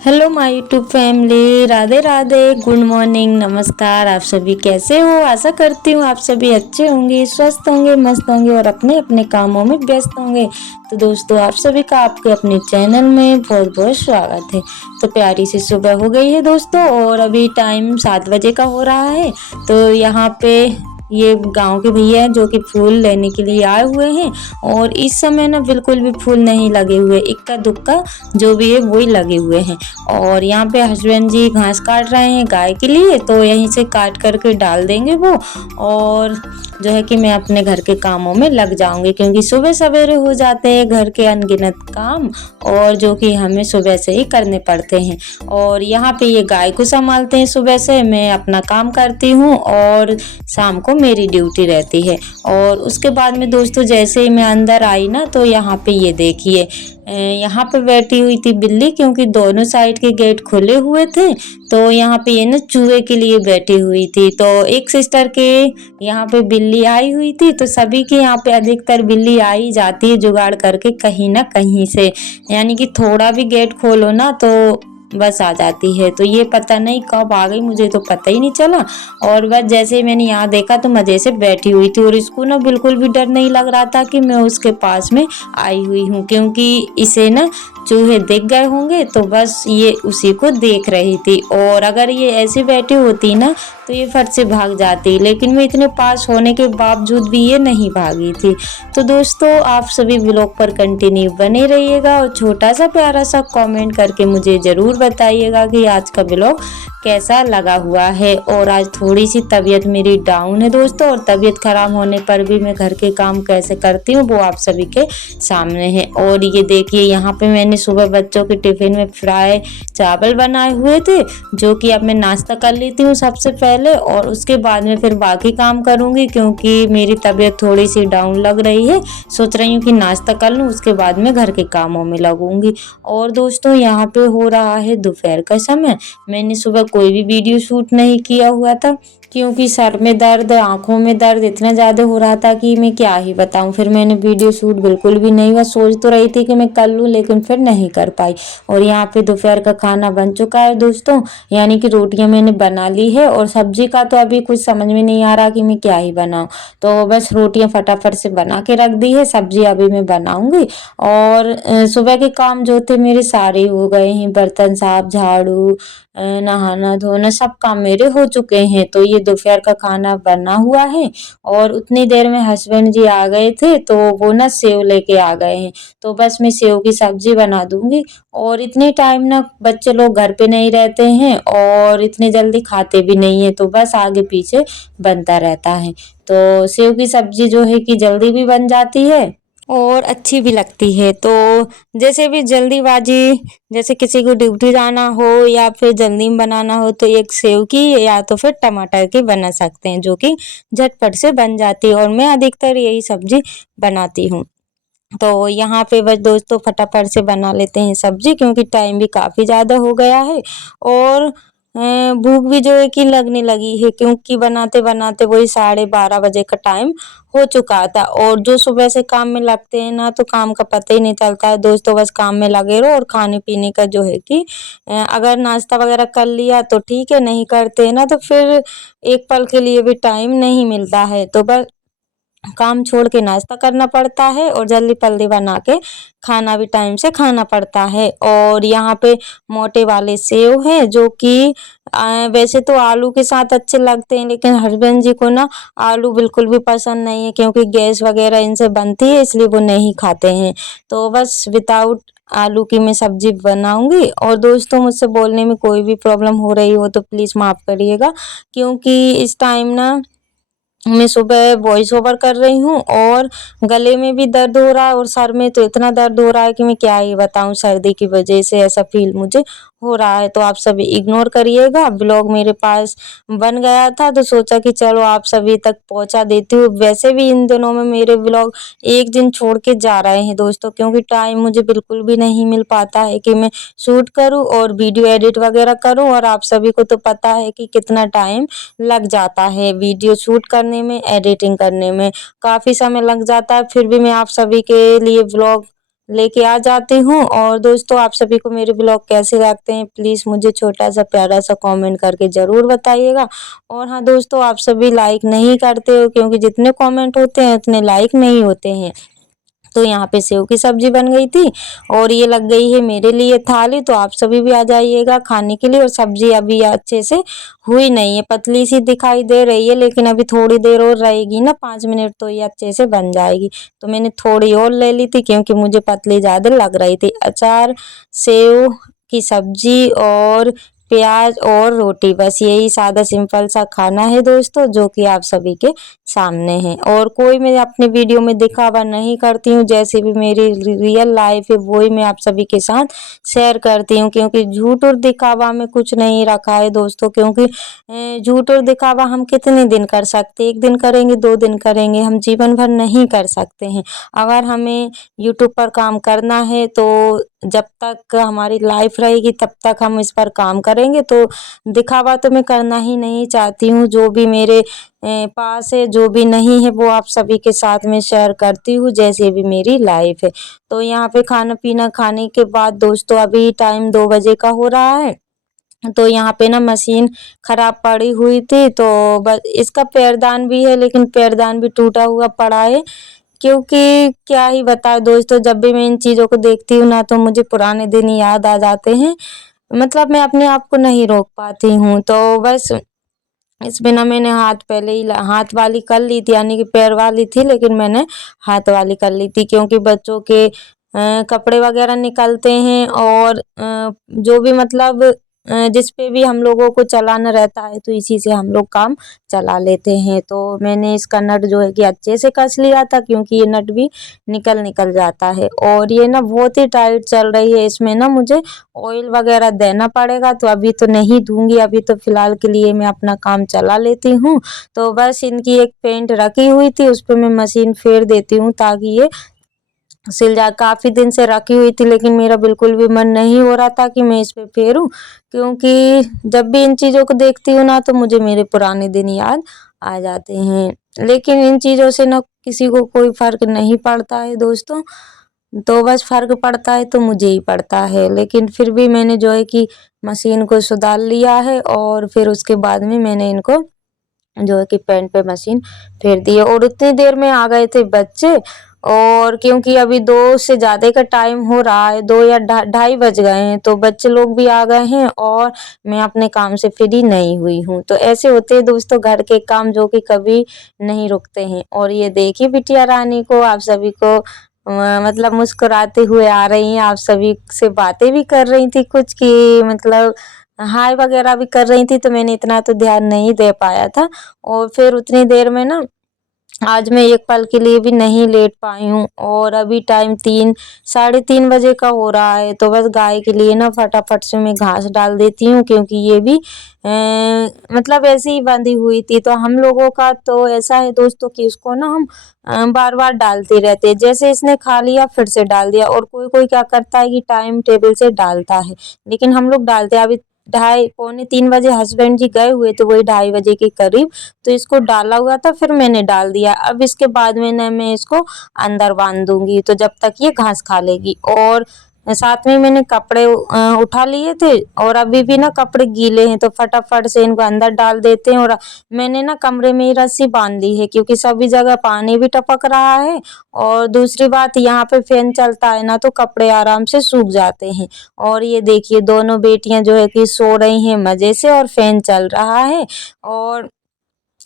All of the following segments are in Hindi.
Hello my YouTube family, Radhe Radhe, good morning, नमस्कार। आप सभी कैसे हो? आशा करती हूँ आप सभी अच्छे होंगे, स्वस्थ होंगे, मस्त होंगे और अपने अपने कामों में व्यस्त होंगे। तो दोस्तों, आप सभी का आपके अपने चैनल में बहुत बहुत स्वागत है। तो प्यारी सी सुबह हो गई है दोस्तों और अभी टाइम 7 बजे का हो रहा है। तो यहाँ पे ये गांव के भैया हैं जो कि फूल लेने के लिए आए हुए हैं और इस समय ना बिल्कुल भी फूल नहीं लगे हुए, इक्का दुक्का जो भी है वही लगे हुए हैं। और यहाँ पे हस्बैंड जी घास काट रहे हैं गाय के लिए, तो यहीं से काट करके डाल देंगे वो। और जो है कि मैं अपने घर के कामों में लग जाऊंगी क्योंकि सुबह सवेरे हो जाते हैं घर के अनगिनत काम और जो कि हमें सुबह से ही करने पड़ते हैं। और यहाँ पे ये गाय को संभालते हैं, सुबह से मैं अपना काम करती हूँ और शाम को मेरी ड्यूटी रहती है। और उसके बाद में दोस्तों जैसे ही मैं अंदर आई ना, तो यहाँ पे ये देखिए, यहाँ पे बैठी हुई थी बिल्ली क्योंकि दोनों साइड के गेट खुले हुए थे। तो यहाँ पे ये ना चूहे के लिए बैठी हुई थी। तो एक सिस्टर के यहाँ पे बिल्ली आई हुई थी, तो सभी के यहाँ पे अधिकतर बिल्ली आई जाती है जुगाड़ करके कहीं ना कहीं से, यानी कि थोड़ा भी गेट खोलो ना तो बस आ जाती है। तो ये पता नहीं कब आ गई, मुझे तो पता ही नहीं चला। और बस जैसे ही मैंने यहाँ देखा तो मजे से बैठी हुई थी और इसको ना बिल्कुल भी डर नहीं लग रहा था कि मैं उसके पास में आई हुई हूँ, क्योंकि इसे ना चूहे दिख गए होंगे तो बस ये उसी को देख रही थी। और अगर ये ऐसे बैठी होती ना तो ये फट से भाग जाती, लेकिन मैं इतने पास होने के बावजूद भी ये नहीं भागी थी। तो दोस्तों, आप सभी व्लॉग पर कंटिन्यू बने रहिएगा और छोटा सा प्यारा सा कमेंट करके मुझे ज़रूर बताइएगा कि आज का व्लॉग कैसा लगा हुआ है। और आज थोड़ी सी तबीयत मेरी डाउन है दोस्तों, और तबीयत खराब होने पर भी मैं घर के काम कैसे करती हूँ वो आप सभी के सामने है। और ये देखिए, यहाँ पे मैंने सुबह बच्चों के टिफिन में फ्राई चावल बनाए हुए थे, जो कि अब मैं नाश्ता कर लेती हूँ सबसे पहले और उसके बाद में फिर बाकी काम करूँगी, क्योंकि मेरी तबीयत थोड़ी सी डाउन लग रही है। सोच रही हूँ कि नाश्ता कर लूँ, उसके बाद में घर के कामों में लगूंगी। और दोस्तों, यहाँ पे हो रहा है दोपहर का समय। मैंने सुबह कोई भी वीडियो शूट नहीं किया हुआ था क्योंकि सर में दर्द, आंखों में दर्द इतना ज़्यादा हो रहा था कि मैं क्या ही बताऊं। फिर मैंने वीडियो शूट बिल्कुल भी नहीं हुआ, सोच तो रही थी कि मैं कर लूं लेकिन फिर नहीं कर पाई। और यहाँ पे दोपहर का खाना बन चुका है दोस्तों, यानी कि रोटियां मैंने बना ली है और सब्जी का तो अभी कुछ समझ में नहीं आ रहा कि मैं क्या ही बनाऊं। तो बस रोटियां फटाफट से बना के रख दी है, सब्जी अभी मैं बनाऊंगी। और सुबह के काम जो थे मेरे सारे हो गए हैं, बर्तन साफ, झाड़ू, नहाना धोना सब काम मेरे हो चुके हैं। तो ये दोपहर का खाना बना हुआ है और उतनी देर में हस्बैंड जी आ गए थे, तो वो ना सेव लेके आ गए हैं। तो बस मैं सेव की सब्जी बना दूंगी। और इतने टाइम ना बच्चे लोग घर पे नहीं रहते हैं और इतने जल्दी खाते भी नहीं है, तो बस आगे पीछे बनता रहता है। तो सेव की सब्जी जो है कि जल्दी भी बन जाती है और अच्छी भी लगती है। तो जैसे भी जल्दीबाजी, जैसे किसी को ड्यूटी जाना हो या फिर जल्दी में बनाना हो, तो एक सेव की या तो फिर टमाटर की बना सकते हैं, जो कि झटपट से बन जाती है और मैं अधिकतर यही सब्जी बनाती हूँ। तो यहाँ पे बस दोस्तों फटाफट से बना लेते हैं सब्जी, क्योंकि टाइम भी काफ़ी ज़्यादा हो गया है और भूख भी जो है कि लगने लगी है, क्योंकि बनाते बनाते वही 12:30 बजे का टाइम हो चुका था। और जो सुबह से काम में लगते हैं ना, तो काम का पता ही नहीं चलता है दोस्तों, बस काम में लगे रहो। और खाने पीने का जो है कि अगर नाश्ता वगैरह कर लिया तो ठीक है, नहीं करते हैं ना तो फिर एक पल के लिए भी टाइम नहीं मिलता है। तो बस काम छोड़ के नाश्ता करना पड़ता है और जल्दी पल्दी बना के खाना भी टाइम से खाना पड़ता है। और यहाँ पे मोटे वाले सेव हैं, जो कि वैसे तो आलू के साथ अच्छे लगते हैं, लेकिन हस्बैंड जी को ना आलू बिल्कुल भी पसंद नहीं है, क्योंकि गैस वगैरह इनसे बनती है, इसलिए वो नहीं खाते हैं। तो बस विदाउट आलू की मैं सब्जी बनाऊंगी। और दोस्तों, मुझसे बोलने में कोई भी प्रॉब्लम हो रही हो तो प्लीज़ माफ़ करिएगा, क्योंकि इस टाइम ना मैं सुबह वॉइस ओवर कर रही हूँ और गले में भी दर्द हो रहा है और सर में तो इतना दर्द हो रहा है कि मैं क्या ही बताऊँ। सर्दी की वजह से ऐसा फील मुझे हो रहा है, तो आप सभी इग्नोर करिएगा। ब्लॉग मेरे पास बन गया था तो सोचा कि चलो आप सभी तक पहुंचा देती हूँ। वैसे भी इन दिनों में मेरे ब्लॉग एक दिन छोड़ के जा रहे हैं दोस्तों, क्योंकि टाइम मुझे बिल्कुल भी नहीं मिल पाता है कि मैं शूट करूँ और वीडियो एडिट वगैरह करूँ। और आप सभी को तो पता है कि कितना टाइम लग जाता है वीडियो शूट करने में, एडिटिंग करने में काफ़ी समय लग जाता है। फिर भी मैं आप सभी के लिए व्लॉग लेके आ जाती हूँ। और दोस्तों, आप सभी को मेरे ब्लॉग कैसे लगते हैं प्लीज़ मुझे छोटा सा प्यारा सा कमेंट करके ज़रूर बताइएगा। और हाँ दोस्तों, आप सभी लाइक नहीं करते हो, क्योंकि जितने कमेंट होते हैं उतने लाइक नहीं होते हैं। तो यहाँ पे सेव की सब्जी बन गई थी और ये लग गई है मेरे लिए थाली, तो आप सभी भी आ जाइएगा खाने के लिए। और सब्जी अभी अच्छे से हुई नहीं है, पतली सी दिखाई दे रही है, लेकिन अभी थोड़ी देर और रहेगी ना, 5 मिनट, तो ये अच्छे से बन जाएगी। तो मैंने थोड़ी और ले ली थी क्योंकि मुझे पतली ज़्यादा लग रही थी। अचार, सेव की सब्जी और प्याज और रोटी, बस यही सादा सिंपल सा खाना है दोस्तों, जो कि आप सभी के सामने है। और कोई मैं अपनी वीडियो में दिखावा नहीं करती हूँ, जैसे भी मेरी रियल लाइफ है वही मैं आप सभी के साथ शेयर करती हूँ, क्योंकि झूठ और दिखावा में कुछ नहीं रखा है दोस्तों। क्योंकि झूठ और दिखावा हम कितने दिन कर सकते, एक दिन करेंगे, 2 दिन करेंगे, हम जीवन भर नहीं कर सकते हैं। अगर हमें यूट्यूब पर काम करना है तो जब तक हमारी लाइफ रहेगी तब तक हम इस पर काम करेंगे। तो दिखावा तो मैं करना ही नहीं चाहती हूँ, जो भी मेरे पास है, जो भी नहीं है, वो आप सभी के साथ में शेयर करती हूँ, जैसे भी मेरी लाइफ है। तो यहाँ पे खाना पीना खाने के बाद दोस्तों अभी टाइम 2 बजे का हो रहा है। तो यहाँ पे ना मशीन खराब पड़ी हुई थी, तो बस इसका पैरदान भी है, लेकिन पैरदान भी टूटा हुआ पड़ा है। क्योंकि क्या ही बताएं दोस्तों, जब भी मैं इन चीज़ों को देखती हूँ ना, तो मुझे पुराने दिन याद आ जाते हैं। मतलब मैं अपने आप को नहीं रोक पाती हूँ। तो बस इसमें ना मैंने हाथ वाली कर ली थी, यानी कि पैर वाली थी, लेकिन मैंने हाथ वाली कर ली थी, क्योंकि बच्चों के कपड़े वगैरह निकलते हैं। और जो भी मतलब जिस पे भी हम लोगों को चलाना रहता है, तो इसी से हम लोग काम चला लेते हैं। तो मैंने इसका नट जो है कि अच्छे से कस लिया था, क्योंकि ये नट भी निकल निकल जाता है। और ये ना बहुत ही टाइट चल रही है, इसमें ना मुझे ऑयल वगैरह देना पड़ेगा। तो अभी तो नहीं दूंगी, अभी तो फिलहाल के लिए मैं अपना काम चला लेती हूँ। तो बस इनकी एक पेंट रखी हुई थी, उस पर मैं मशीन फेर देती हूँ ताकि ये सिल जाए। काफ़ी दिन से रखी हुई थी, लेकिन मेरा बिल्कुल भी मन नहीं हो रहा था कि मैं इस पे फेरूं, क्योंकि जब भी इन चीज़ों को देखती हूँ ना, तो मुझे मेरे पुराने दिन याद आ जाते हैं। लेकिन इन चीज़ों से ना किसी को कोई फ़र्क नहीं पड़ता है दोस्तों। तो बस फ़र्क पड़ता है तो मुझे ही पड़ता है। लेकिन फिर भी मैंने जो है कि मशीन को सुधार लिया है, और फिर उसके बाद में मैंने इनको जो है कि पेंट पे मशीन फेर दी है। और उतनी देर में आ गए थे बच्चे। और क्योंकि अभी 2 से ज़्यादा का टाइम हो रहा है, 2 या ढाई बज गए हैं, तो बच्चे लोग भी आ गए हैं और मैं अपने काम से फ्री नहीं हुई हूँ। तो ऐसे होते हैं दोस्तों घर के काम, जो कि कभी नहीं रुकते हैं। और ये देखिए बिटिया रानी को, आप सभी को मतलब मुस्कुराते हुए आ रही हैं, आप सभी से बातें भी कर रही थी कुछ, कि मतलब हाय वगैरह भी कर रही थी, तो मैंने इतना तो ध्यान नहीं दे पाया था। और फिर उतनी देर में ना आज मैं एक पल के लिए भी नहीं लेट पाई हूँ। और अभी टाइम 3 साढ़े 3 बजे का हो रहा है। तो बस गाय के लिए ना फटाफट से मैं घास डाल देती हूँ, क्योंकि ये भी मतलब ऐसे ही बंधी हुई थी। तो हम लोगों का तो ऐसा है दोस्तों कि इसको ना हम बार बार डालते रहते हैं, जैसे इसने खा लिया फिर से डाल दिया। और कोई कोई क्या करता है कि टाइम टेबल से डालता है, लेकिन हम लोग डालते हैं। अभी 2:30 पौने 3 बजे हस्बैंड जी गए हुए थे, वही 2:30 बजे के करीब, तो इसको डाला हुआ था, फिर मैंने डाल दिया। अब इसके बाद में ना मैं इसको अंदर बांध दूंगी, तो जब तक ये घास खा लेगी। और साथ में मैंने कपड़े उठा लिए थे, और अभी भी ना कपड़े गीले हैं, तो फटाफट से इनको अंदर डाल देते हैं। और मैंने ना कमरे में ही रस्सी बांध ली है, क्योंकि सभी जगह पानी भी टपक रहा है। और दूसरी बात, यहाँ पे फैन चलता है ना, तो कपड़े आराम से सूख जाते हैं। और ये देखिए दोनों बेटियां जो है कि सो रही हैं मज़े से, और फैन चल रहा है। और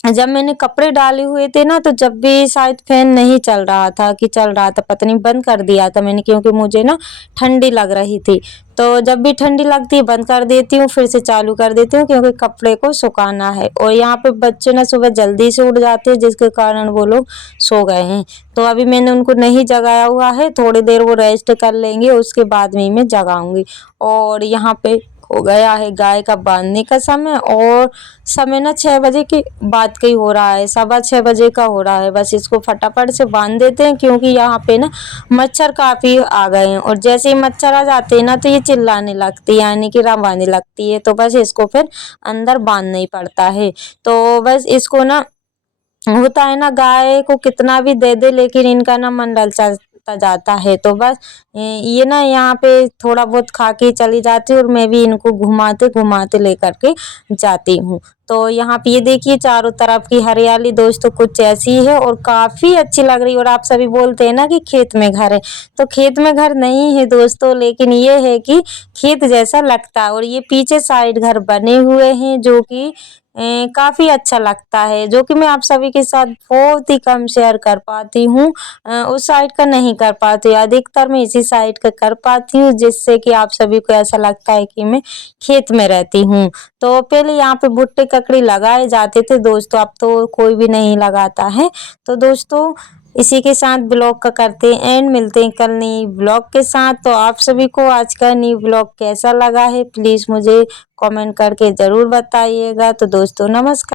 जब मैंने कपड़े डाले हुए थे ना, तो जब भी शायद फैन नहीं चल रहा था, कि चल रहा था पता नहीं, बंद कर दिया था मैंने, क्योंकि मुझे ना ठंडी लग रही थी। तो जब भी ठंडी लगती है बंद कर देती हूँ, फिर से चालू कर देती हूँ, क्योंकि कपड़े को सुखाना है। और यहाँ पे बच्चे ना सुबह जल्दी से उठ जाते हैं, जिसके कारण वो लोग सो गए हैं। तो अभी मैंने उनको नहीं जगाया हुआ है, थोड़ी देर वो रेस्ट कर लेंगे, उसके बाद में मैं जगाऊंगी। और यहाँ पे हो गया है गाय का बांधने का समय, और समय ना 6 बजे के बाद का ही हो रहा है, 6:15 बजे का हो रहा है। बस इसको फटाफट से बांध देते हैं, क्योंकि यहाँ पे ना मच्छर काफ़ी आ गए हैं। और जैसे ही मच्छर आ जाते हैं ना, तो ये चिल्लाने लगती है, यानी कि रवाने लगती है। तो बस इसको फिर अंदर बांधना ही पड़ता है। तो बस इसको ना होता है ना, गाय को कितना भी दे दे, लेकिन इनका ना मन ललचा होता जाता है। तो बस ये ना यहाँ पे थोड़ा बहुत खा के चली जाती है और मैं भी इनको घुमाते घुमाते लेकर के जाती हूँ। तो यहाँ पे ये देखिए चारों तरफ की हरियाली दोस्तों कुछ ऐसी है और काफ़ी अच्छी लग रही है। और आप सभी बोलते हैं ना कि खेत में घर है, तो खेत में घर नहीं है दोस्तों, लेकिन ये है कि खेत जैसा लगता है। और ये पीछे साइड घर बने हुए हैं जो कि काफ़ी अच्छा लगता है, जो कि मैं आप सभी के साथ बहुत ही कम शेयर कर पाती हूँ। उस साइड का नहीं कर पाती, अधिकतर मैं इसी साइड का कर पाती हूँ, जिससे कि आप सभी को ऐसा लगता है कि मैं खेत में रहती हूँ। तो पहले यहाँ पे भुट्टे ककड़ी लगाए जाते थे दोस्तों, अब तो कोई भी नहीं लगाता है। तो दोस्तों इसी के साथ ब्लॉग का करते हैं एंड, मिलते हैं कल नई ब्लॉग के साथ। तो आप सभी को आज का न्यू ब्लॉग कैसा लगा है प्लीज़ मुझे कमेंट करके ज़रूर बताइएगा। तो दोस्तों नमस्कार।